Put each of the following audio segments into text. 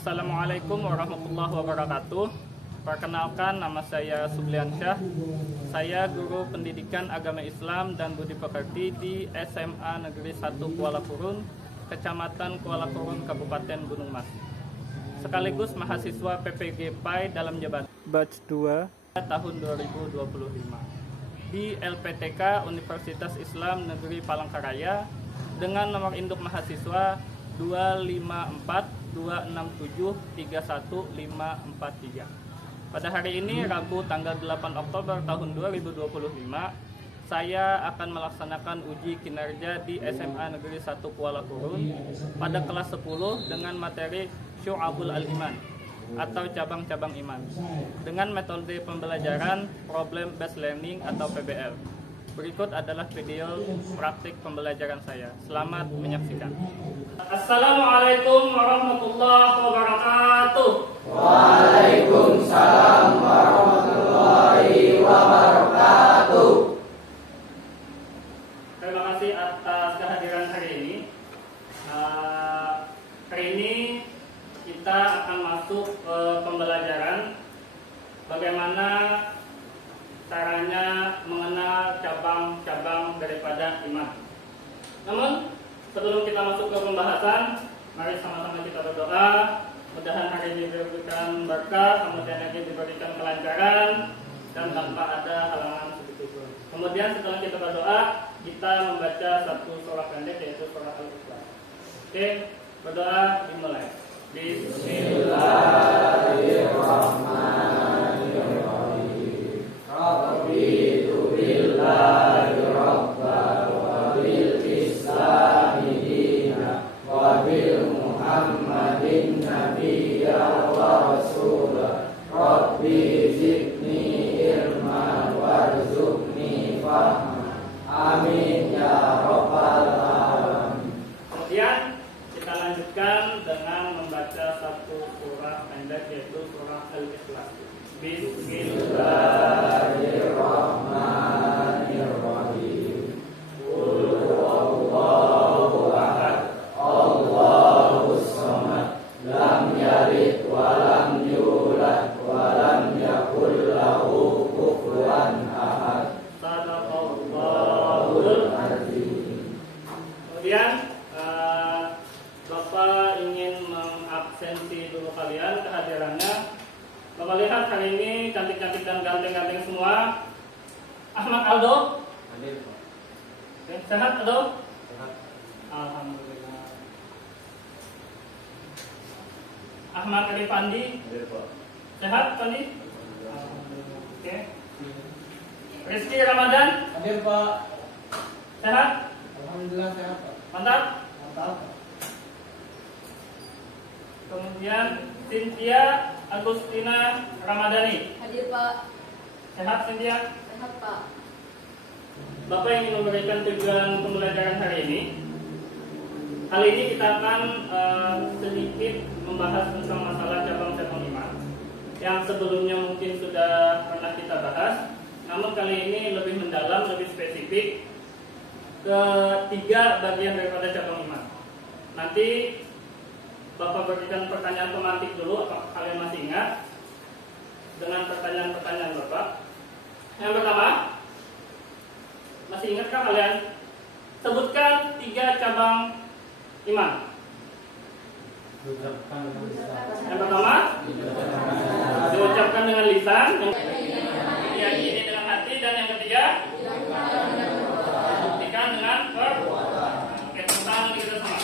Assalamualaikum warahmatullahi wabarakatuh. Perkenalkan, nama saya Subliansyah. Saya guru pendidikan agama Islam dan budi pekerti di SMA Negeri 1 Kuala Purun, Kecamatan Kuala Purun, Kabupaten Gunung Mas. Sekaligus mahasiswa PPG PAI dalam jabatan batch 2 tahun 2025 di LPTK Universitas Islam Negeri Palangkaraya dengan nomor induk mahasiswa 25426731543. Pada hari ini, Rabu tanggal 8 Oktober tahun 2025, saya akan melaksanakan uji kinerja di SMA Negeri 1 Kuala Purun pada kelas 10 dengan materi Syu'abul Al-Iman atau cabang-cabang iman dengan metode pembelajaran Problem Based Learning atau PBL. Berikut adalah video praktik pembelajaran saya. Selamat menyaksikan. Assalamualaikum warahmatullahi wabarakatuh. Waalaikumsalam warahmatullahi wabarakatuh. Terima kasih atas kehadiran hari ini. Hari ini kita akan masuk ke pembelajaran bagaimana caranya mengenal cabang-cabang daripada iman. Namun, sebelum kita masuk ke pembahasan, mari sama-sama kita berdoa. Mudah-mudahan hari ini diberikan berkah, kemudian lagi diberikan kelancaran, dan tanpa ada halangan sedikitpun. Kemudian setelah kita berdoa, kita membaca satu surah pendek, yaitu surah Al-Ikhlas. Oke, berdoa dimulai. Bismillahirrahmanirrahim. Raditu billahi rabban wa bil islami dinan wa bil muhammadin nabiyyan wa rasulan. Rabbi zidni ilman warzuqni fahman. Amin ya rabbal alamin. Kemudian kita lanjutkan dengan membaca satu surah pendek, yaitu surah Al-Ikhlas. Bismillahirrahmanirrahim. Qul huwallahu ahad, Allahus samad, lam yalid wa lam yulad wa lam yakul lahu kufuwan ahad. Sadaqallahul Azim. Kemudian Bapak ingin mengabsensi dulu kalian kehadirannya. Bapak lihat hari ini cantik-cantik dan ganteng-ganteng semua. Ahmad Aldo, Hadir, Pak. oke, sehat Aldo? Sehat. Alhamdulillah. Ahmad Rifandi, Hadir, Pak. sehat Pandi? Alhamdulillah. Oke. Rizky Ramadan, Hadir Pak. sehat? Alhamdulillah sehat Pak. Mantap. Mantap. Kemudian Cynthia Agustina Ramadhani, Hadir Pak. sehat Cynthia? Sehat Pak. Bapak ingin memberikan tujuan pembelajaran hari ini. Kali ini kita akan sedikit membahas tentang masalah cabang-cabang iman yang sebelumnya mungkin sudah pernah kita bahas. Namun kali ini lebih mendalam, lebih spesifik ke 3 bagian daripada cabang iman. Nanti Bapak berikan pertanyaan pemantik dulu, apakah kalian masih ingat dengan pertanyaan-pertanyaan Bapak. Yang pertama, masih ingatkah kalian? Sebutkan 3 cabang iman. Yang pertama, diucapkan dengan lisan, yang diyakini dengan hati, dan yang ketiga, dibuktikan dengan perbuatan. Oke, tentang kita sama.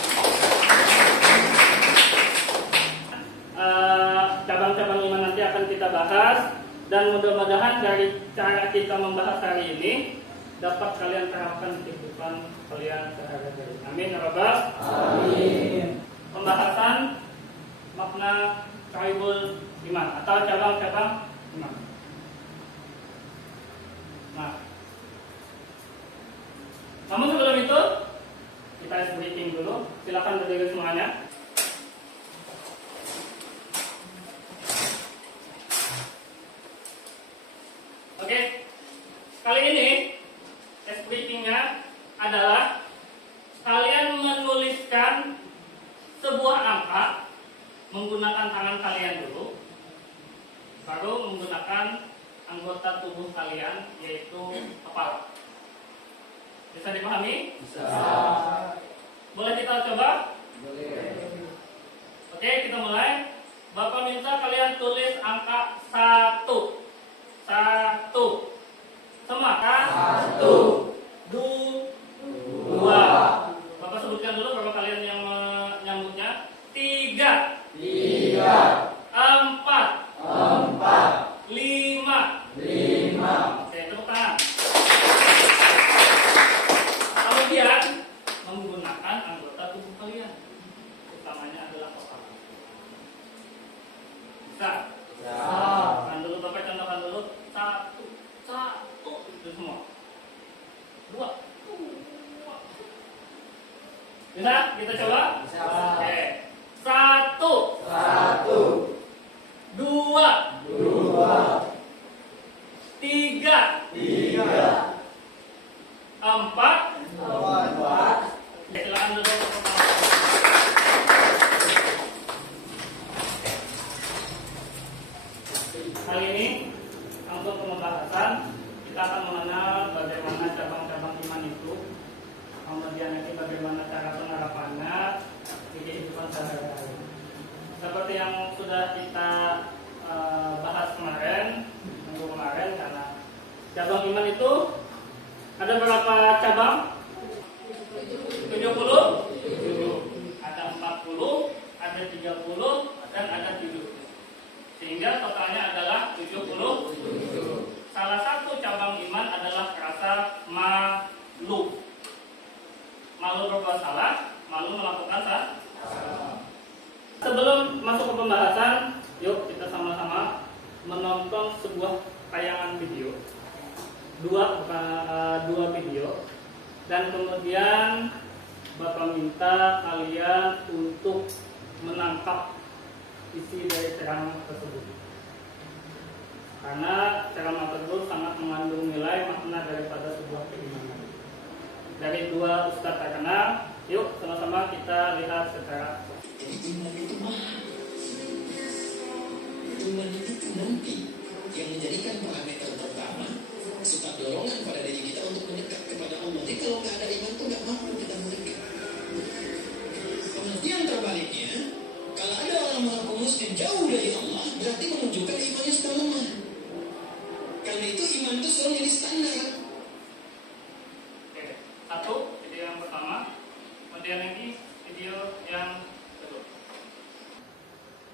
Cabang-cabang iman nanti akan kita bahas, dan mudah-mudahan dari cara kita membahas hari ini dapat kalian terapkan di kehidupan kalian sehari-hari. Amin ya rabbal Amin. Pembahasan makna syu'abul iman atau cabang-cabang iman. Nah, namun sebelum itu kita briefing dulu. Silakan berdiri semuanya. Oke, kali ini briefingnya adalah kalian menuliskan sebuah angka menggunakan tangan kalian dulu, baru menggunakan anggota tubuh kalian, yaitu kepala. Bisa dipahami? Bisa. Boleh kita coba? Boleh. Oke, kita mulai. Bapak minta kalian tulis angka 1. 1. Semua kan? 1, 2. Bapak sebutkan dulu berapa kalian yang menyambutnya. 3, 3, 4, 4, 5. 5. Oke, tepuk tangan. Kemudian menggunakan anggota tubuh kalian, utamanya adalah kepala. Bisa? Kan dulu Bapak contohkan dulu. 1, 1 itu semua. 2. Bisa? Kita coba? Bisa. Oke. 1, 1, 2, 2, 3, 3, 4. 4. Silakan duduk. Kali ini untuk pembahasan kita akan mengenal bagaimana cabang-cabang iman itu, kemudian nanti bagaimana cara penerapannya di kehidupan sehari-hari. Seperti yang sudah kita bahas kemarin, minggu kemarin, karena cabang iman itu ada berapa cabang? 70, ada 40, ada 30, dan ada 70. Sehingga totalnya adalah 70. Salah satu cabang iman adalah rasa malu. Malu berbuat salah, malu melakukan salah. Sebelum masuk ke pembahasan, yuk kita sama-sama menonton sebuah tayangan video. Dua video. Dan kemudian Bapak minta kalian untuk menangkap isi dari ceramah tersebut, karena ceramah tersebut sangat mengandung nilai makna daripada sebuah keimanan. Dari dua ustadz terkenal, yuk sama-sama kita lihat secara. Iman itu mahal. Iman itu nanti yang menjadikan parameter pertama sifat dorongan pada diri kita untuk mendekat kepada Allah. Jadi kalau nggak ada iman itu nggak mampu kita mendekat. Kemudian terbaliknya, kalau ada orang mengaku muslim jauh dari Allah, berarti menunjukkan imannya sudah lemah. Karena itu iman itu selalu jadi standar. Oke, satu video yang pertama, kemudian ini video yang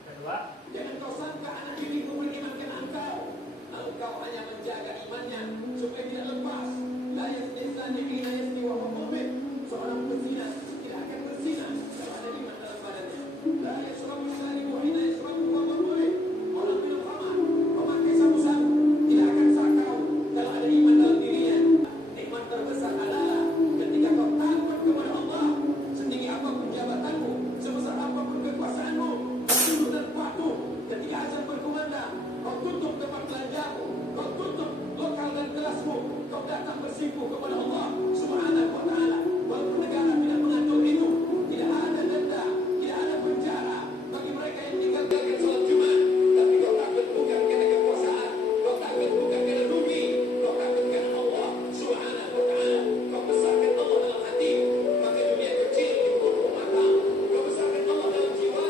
kedua. Jangan kau sangka anak dirimu berimankan engkau, lalu kau hanya menjaga imannya supaya tidak lepas. La yazni hina yazni wa huwa mu'min. Seorang pezina tidak akan berzina kalau ada iman dalam badannya. La yashrabu syaribu hina yashrabu wa huwa mu'min. Orang minum khamar, memakai sabu-sabu, tidak akan sakau kalau ada iman dalam dirinya. Nikmat terbesar adalah ketika kau takut kepada Allah, setinggi apapun jabatanmu, sebesar apapun kekuasaanmu, tunduk dan patuh. Ketika azan berkumandang, kau tutup tempat belanjamu, kau tutup lokal dan kelasmu, kau datang bersimpuh kepada Allah Subhanahu wa Ta'ala. Walaupun negara tidak mengatur itu, tidak ada denda, tidak ada penjara bagi mereka yang meninggalkan sholat Jumat, tapi kau takut bukan karena kekuasaan, kau takut bukan karena rugi, kau takut karena Allah Subhanahu wa Ta'ala. Kau besarkan Allah dalam hati, maka dunia kecil dikurung mata. Kau besarkan Allah dalam jiwa,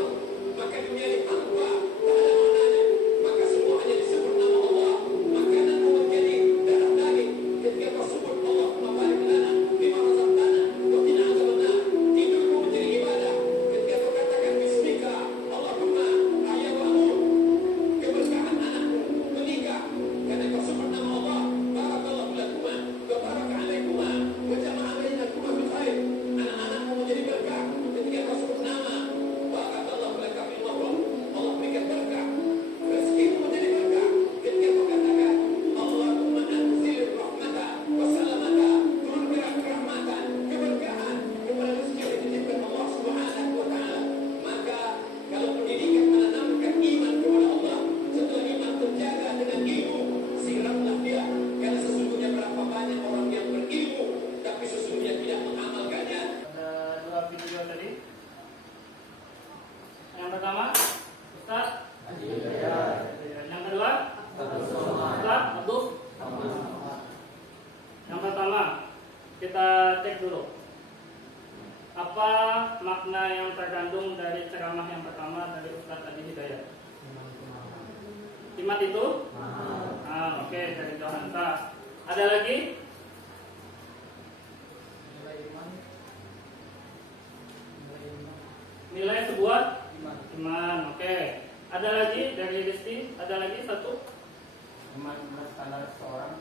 maka dunia dihampa, tak ada maknanya. Maka semua hanya disebut nama Allah, makananmu menjadi darah daging. Ketika kau sebut Allah barik lana bima razaqtana wa qina adzabannar, tidurmu menjadi ibadah. Ketika kau katakan bismika Allahumma ahya wa amut, keberkahan anakmu menikah. Karena kau sebut nama Allah, barakallahu lakuma wa baraka alaikuma wa jama'a bainakuma bil khair. Anak-anakmu menjadi berkah. Ketika kau sebut nama, barakallahu laka fil mahram, Allah berikan berkah. Rezekimu menjadi berkah. Ketika kau katakan Allahumma anzil rahmata wa salamata, turunkan kerahmatan, keberkahan kepada rezeki yang dititipkan Allah Subhanahu wa Ta'ala. Maka kalau pendidikan menanamkan iman kepada Allah, setelah iman terjaga dengan ilmu, siramlah dia. Karena sesungguhnya berapa banyak orang yang berilmu tapi sesungguhnya tidak mengamalkannya. Ada dua video tadi. Yang pertama, Apa makna yang terkandung dari ceramah yang pertama dari Ustadz Adi Hidayat? Iman itu? Oke, dari Johansa. Ada lagi? Nilai sebuah iman. Oke. Ada lagi dari Rizky? Ada lagi satu? Iman adalah standar seseorang.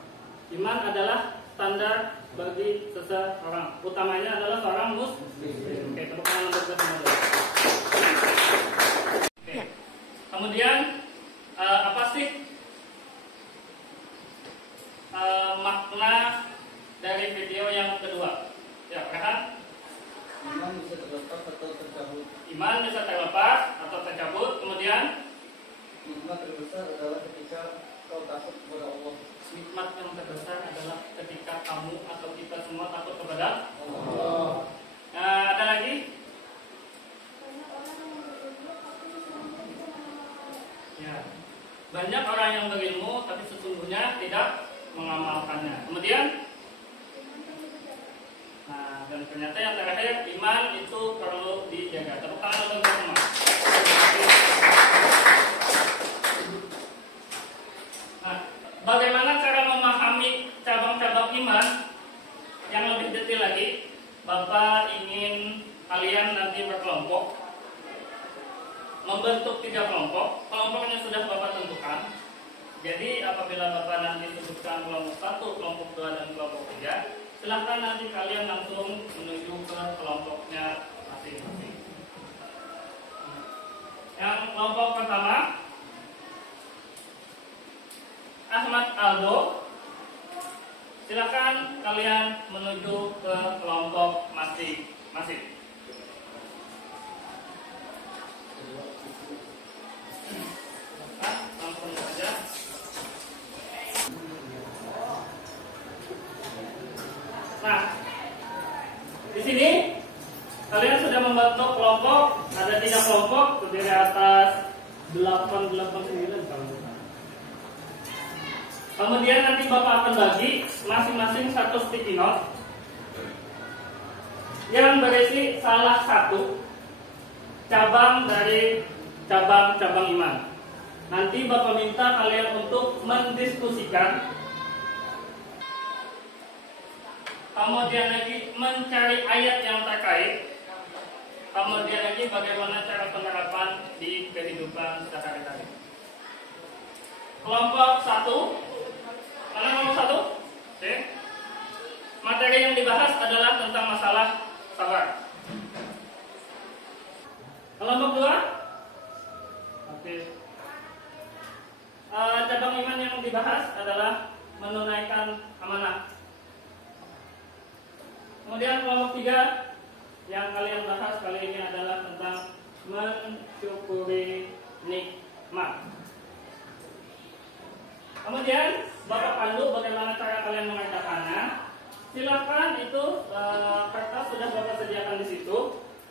Iman adalah standar bagi seseorang. Utamanya adalah seorang muslim. Oke, tepuk tangan untuk semua. Oke. Kemudian apa sih makna dari video yang kedua? Ya, Rehan? Iman bisa terlepas atau tercabut. Iman bisa terlepas atau tercabut. Kemudian Nikmat terbesar adalah ketika kau takut kepada Allah. nikmat yang terbesar adalah ketika kamu atau kita semua takut kepada Allah. Ada lagi? Ya, banyak orang yang berilmu tapi sesungguhnya tidak mengamalkannya. Kemudian, dan ternyata yang terakhir, iman itu perlu dijaga. Tepuk tangan untuk semua. Nah, bagaimana cara memahami cabang-cabang iman yang lebih detail lagi? Bapak ingin kalian nanti berkelompok, membentuk 3 kelompok. Kelompoknya sudah Bapak tentukan. Jadi apabila Bapak nanti sebutkan kelompok 1, kelompok 2, dan kelompok 3, silahkan nanti kalian langsung menuju ke kelompoknya masing-masing. Yang kelompok pertama, Ahmad Aldo. Silakan kalian menuju ke kelompok masing-masing. Langsung saja. Nah, di sini kalian sudah membentuk kelompok. Ada 3 kelompok terdiri atas 889 kalau bukan. Kemudian nanti Bapak akan bagi masing-masing 1 sticky note yang berisi salah satu cabang dari cabang-cabang iman. Nanti Bapak minta kalian untuk mendiskusikan, kemudian lagi mencari ayat yang terkait, kemudian lagi bagaimana cara penerapan di kehidupan sehari-hari. Kelompok 1, mana kelompok 1? Oke. Materi yang dibahas adalah tentang masalah sabar. Kelompok 2? Oke. Cabang iman yang dibahas adalah menunaikan amanah. Kemudian kelompok 3 yang kalian bahas kali ini adalah tentang mensyukuri nikmat. Kemudian Bapak pandu bagaimana cara kalian mengerjakannya. Silakan itu kertas sudah Bapak sediakan di situ,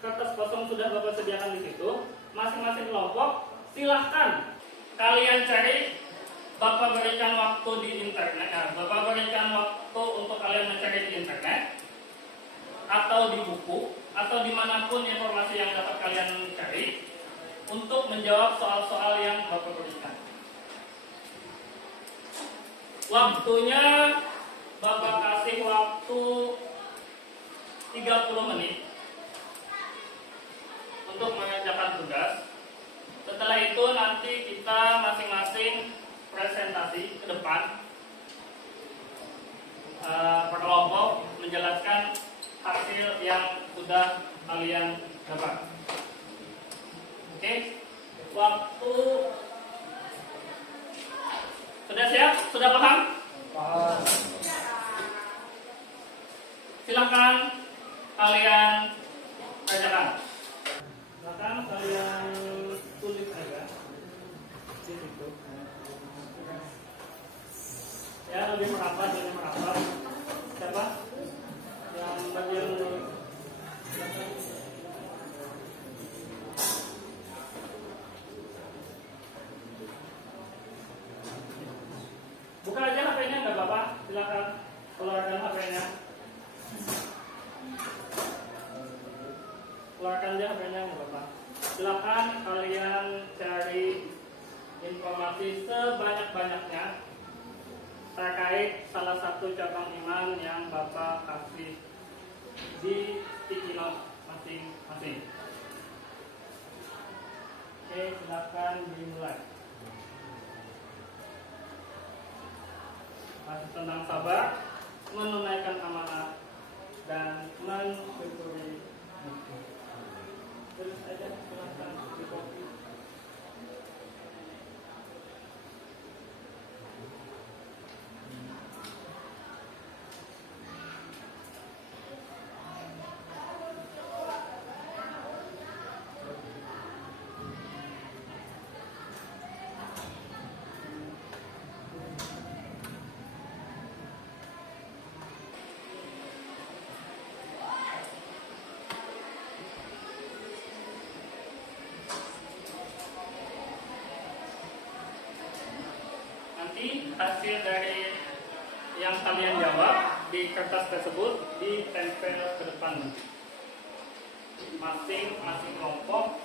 kertas kosong sudah Bapak sediakan di situ. Masing-masing kelompok silahkan kalian cari. Bapak berikan waktu di internet. Bapak berikan waktu untuk kalian mencari di internet atau di buku atau dimanapun informasi yang dapat kalian cari untuk menjawab soal-soal yang Bapak berikan. Waktunya Bapak kasih waktu 30 menit untuk mengerjakan tugas. Setelah itu nanti kita masing-masing presentasi ke depan per kelompok menjelaskan hasil yang sudah kalian dapat. Oke, waktu sudah siap? Sudah paham? Paham. Silakan kalian kerjakan. Silakan kalian tulis aja di situ. Ya, lebih merapat. Siapa yang bagian menulis? Buka aja HP-nya, nggak apa-apa. Silakan keluarkan HP-nya. keluarkan aja HP-nya nggak apa-apa. Silakan kalian cari informasi sebanyak-banyaknya terkait salah satu cabang iman yang Bapak kasih di sticky note masing-masing. Oke, silakan dimulai. Masih tentang sabar, menunaikan amanah, dan mensyukuri nikmat. Terus aja silakan di kopi. Nanti hasil dari yang kalian jawab di kertas tersebut ditempel ke depan masing-masing kelompok.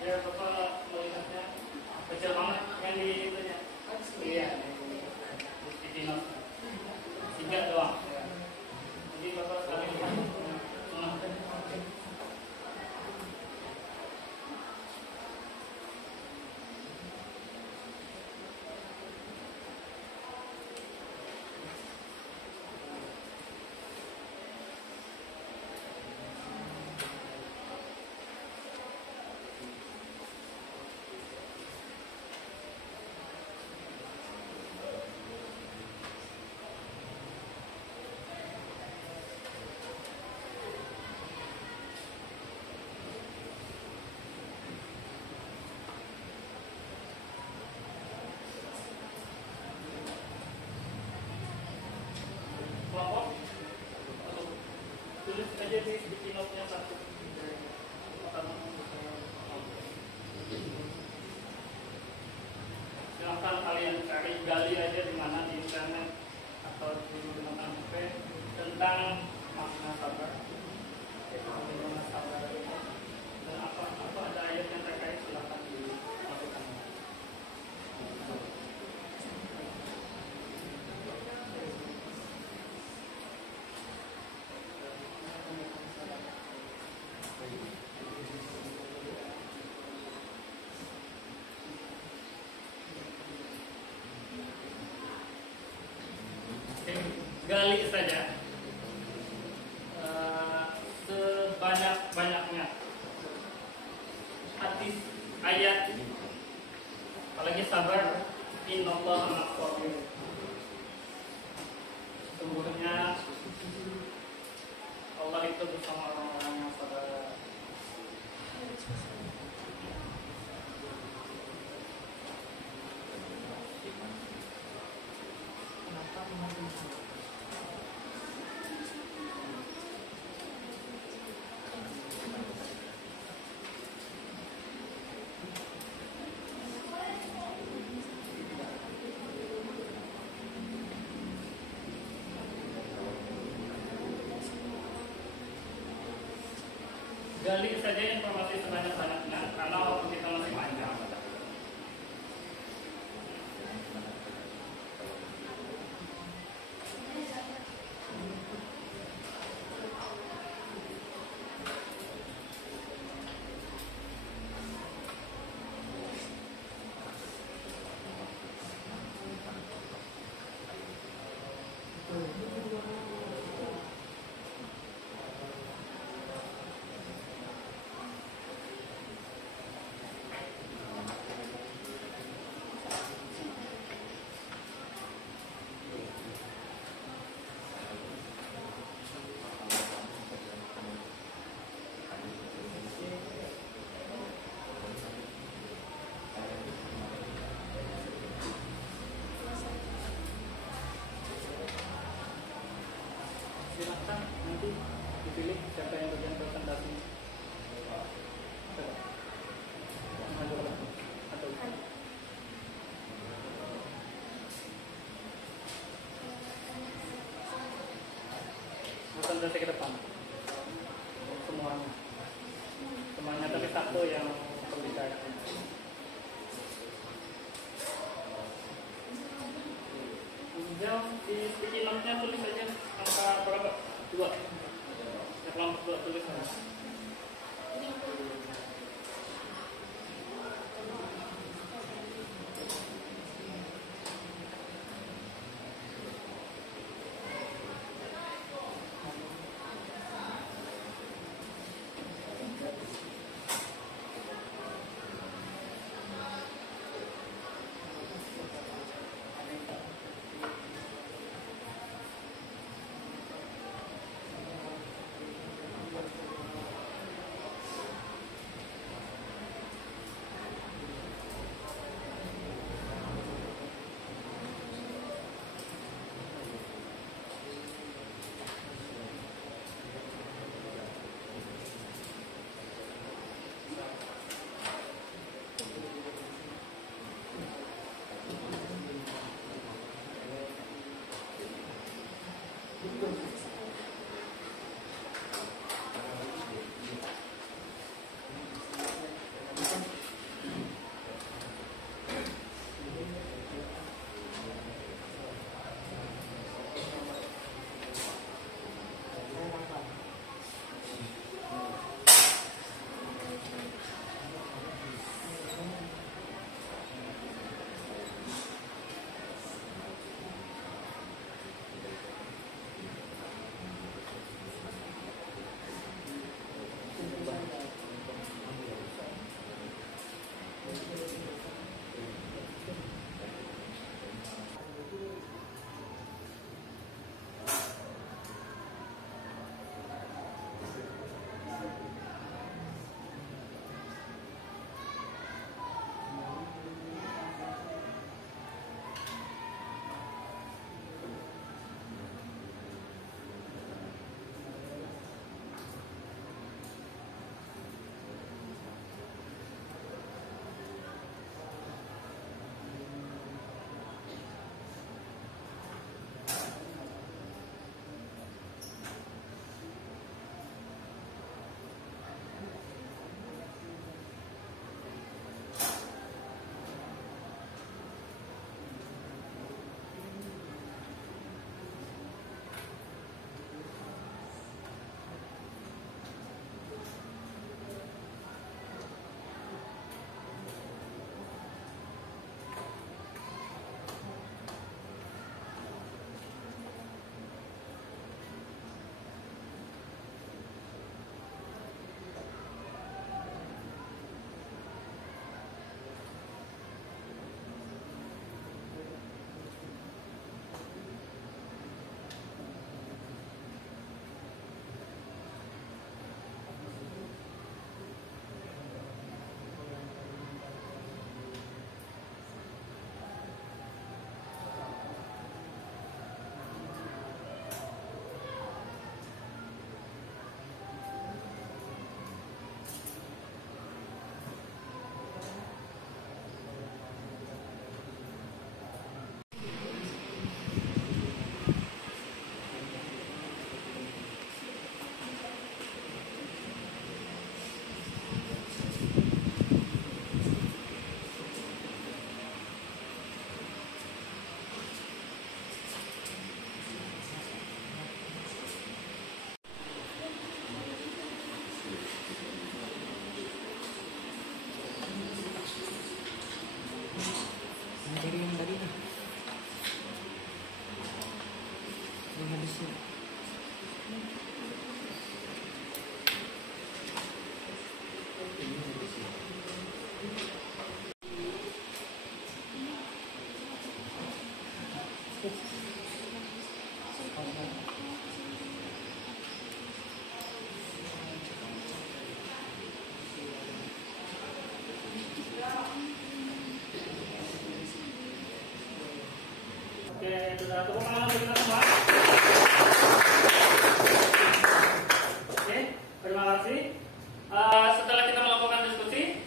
Ya, Bapak melihatnya kecil banget yang di itunya. Iya, di sticky note. 3 doang. Jadi Bapak sekali lihat. Kelompok tulis aja di sticky note-nya satu. Silahkan kalian cari, gali aja di mana di internet atau menggunakan HP tentang makna sabar. Makna sabar itu dan apa ada ayat yang terkait, silahkan dimasukkan. gali saja sebanyak-banyaknya hadis, ayat, apalagi sabar. Innallaha ma'as-sabirin. Sesungguhnya Allah itu bersama orang-orang yang sabar. Gali saja informasi sebanyak-banyaknya karena waktu kita masih panjang. Silahkan nanti dipilih siapa yang bagian presentasi. Presentasi ke depan semuanya tapi satu yang pembicara. Jauh di sticky note-nya tulis aja angka berapa? 2. Ya, kelompok 2 tulis aja. Tepuk tangan untuk kita semua. Oke, terima kasih. Setelah kita melakukan diskusi,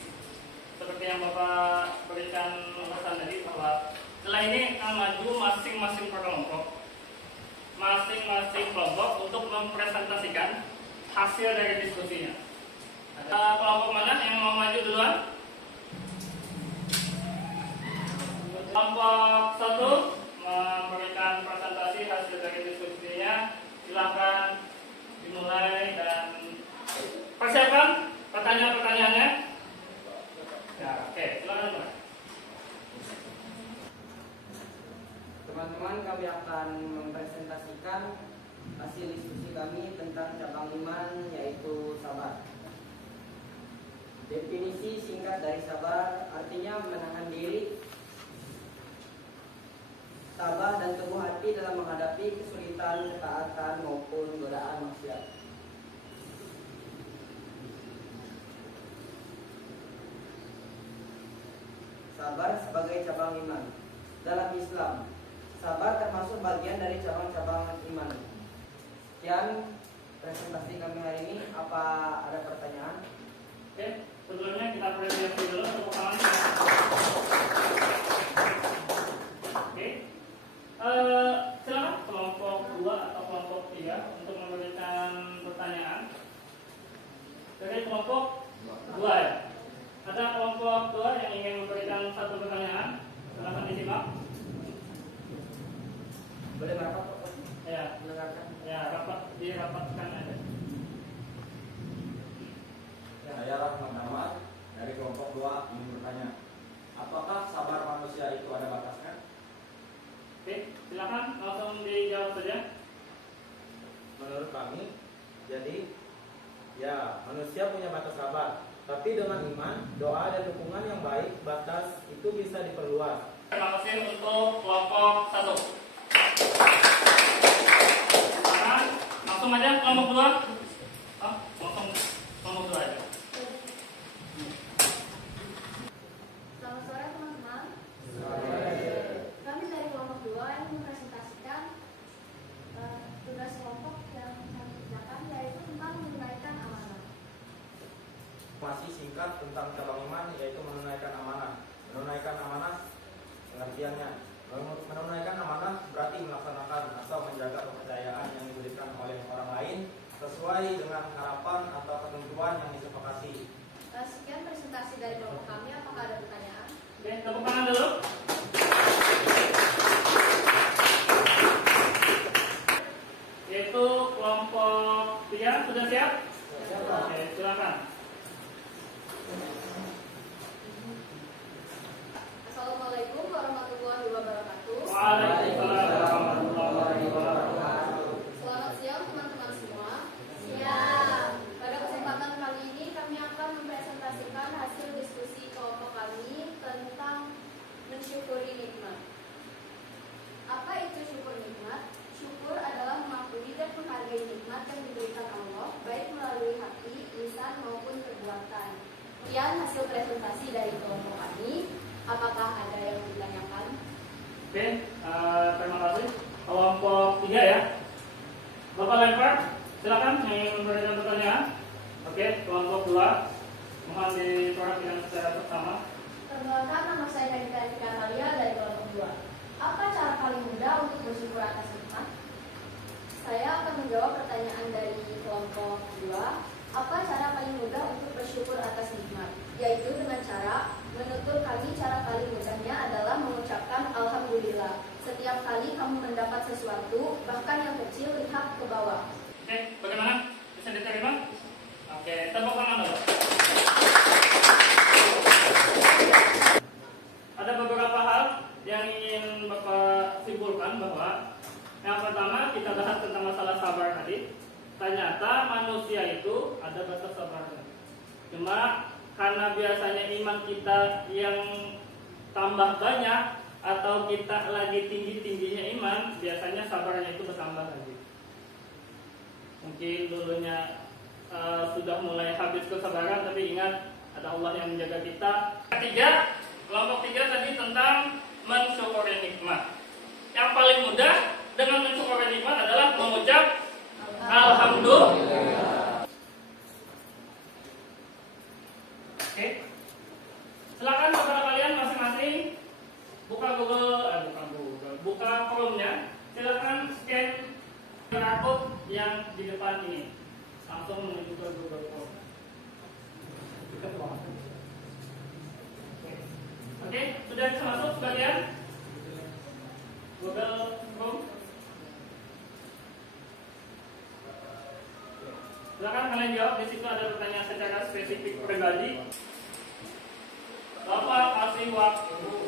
seperti yang Bapak berikan pesan tadi, bahwa setelah ini akan maju masing-masing kelompok untuk mempresentasikan hasil dari diskusinya. Ada kelompok mana yang mau maju duluan? Kelompok 1 memberikan presentasi hasil dari diskusinya. Silakan dimulai dan persiapkan pertanyaan-pertanyaannya. Ya, oke, silakan dimulai. Teman-teman, kami akan mempresentasikan hasil diskusi kami tentang cabang iman, yaitu sabar. Definisi singkat dari sabar artinya menahan diri, tabah dan teguh hati dalam menghadapi kesulitan, ketaatan maupun godaan maksiat. Sabar sebagai cabang iman. Dalam Islam, sabar termasuk bagian dari cabang-cabang iman. Sekian presentasi kami hari ini. Apa ada pertanyaan? Oke, sebelumnya kita apresiasi dulu tepuk tangan. Oke, silakan kelompok 2 atau kelompok 3 untuk memberikan pertanyaan. Dari kelompok 2 ya. Ada kelompok 2 yang ingin memberikan satu pertanyaan. Silakan disimak. Boleh merapat, Pak? Ya, Mendengarkan. ya, dirapatkan aja. Saya Rahman Ahmad dari kelompok 2 ingin bertanya, apakah sabar manusia itu ada batasnya? Oke, silakan langsung dijawab saja. Menurut kami, jadi ya manusia punya batas sabar, tapi dengan iman, doa dan dukungan yang baik, batas itu bisa diperluas. Terima kasih untuk kelompok 1. Silakan langsung aja kelompok 2. Langsung kelompok 2 aja. Selamat sore teman-teman. Kami dari kelompok 2 yang mempresentasikan tugas kelompok yang kami kerjakan, yaitu tentang menunaikan amanah. Masih singkat tentang cabang iman, yaitu menunaikan amanah. Menunaikan amanah pengertiannya, menunaikan amanah berarti melaksanakan atau menjaga kepercayaan yang diberikan oleh orang lain sesuai dengan harapan atau ketentuan yang disepakati. Sekian presentasi dari kelompok kami. Apakah ada pertanyaan? Oke, tepuk tangan dulu. Yaitu kelompok 3 sudah siap? Oke, silakan. Assalamualaikum warahmatullahi wabarakatuh. Waalaikumsalam warahmatullahi wabarakatuh. Selamat siang teman-teman semua. Siang. Pada kesempatan kali ini kami akan mempresentasikan hasil diskusi kelompok kami tentang mensyukuri nikmat. Apa itu syukur nikmat? Syukur adalah mengakui dan menghargai nikmat yang diberikan Allah, baik melalui hati, lisan maupun perbuatan. Sekian hasil presentasi dari kelompok kami. Apakah ada yang ditanyakan? Oke, terima kasih. Kelompok 3 ya. Bapak lempar, silakan yang ingin memberikan pertanyaan. Oke, kelompok 2, mohon diperhatikan secara bersama. Perkenalkan, nama saya Nadita Natalia dari kelompok 2. Apa cara paling mudah untuk bersyukur atas nikmat? Saya akan menjawab pertanyaan dari kelompok 2. Apa cara paling mudah untuk bersyukur atas nikmat? Yaitu dengan cara, menurut kami cara paling mudahnya adalah mengucapkan Alhamdulillah. Setiap kali kamu mendapat sesuatu, bahkan yang kecil, lihat ke bawah. Oke, bagaimana? Bisa diterima? Oke, tepuk tangan dulu. Ada beberapa hal yang ingin Bapak simpulkan bahwa yang pertama kita bahas tentang masalah sabar tadi. Ternyata manusia itu ada batas sabarnya. Cuma karena biasanya iman kita yang tambah banyak atau kita lagi tinggi-tingginya iman, biasanya sabarnya itu bertambah lagi. Mungkin dulunya sudah mulai habis kesabaran, tapi ingat ada Allah yang menjaga kita. Ketiga, kelompok 3 tadi tentang mensyukuri nikmat. yang paling mudah dengan mensyukuri nikmat adalah mengucap alhamdulillah. Oke. Silakan kepada kalian masing-masing buka buka Chrome-nya. Silakan scan QR code yang di depan ini. Langsung menuju ke Google Form. Oke, sudah bisa masuk sebagian Google Chrome. Silakan kalian jawab. Di situ ada pertanyaan secara spesifik pribadi. Bapak kasih waktu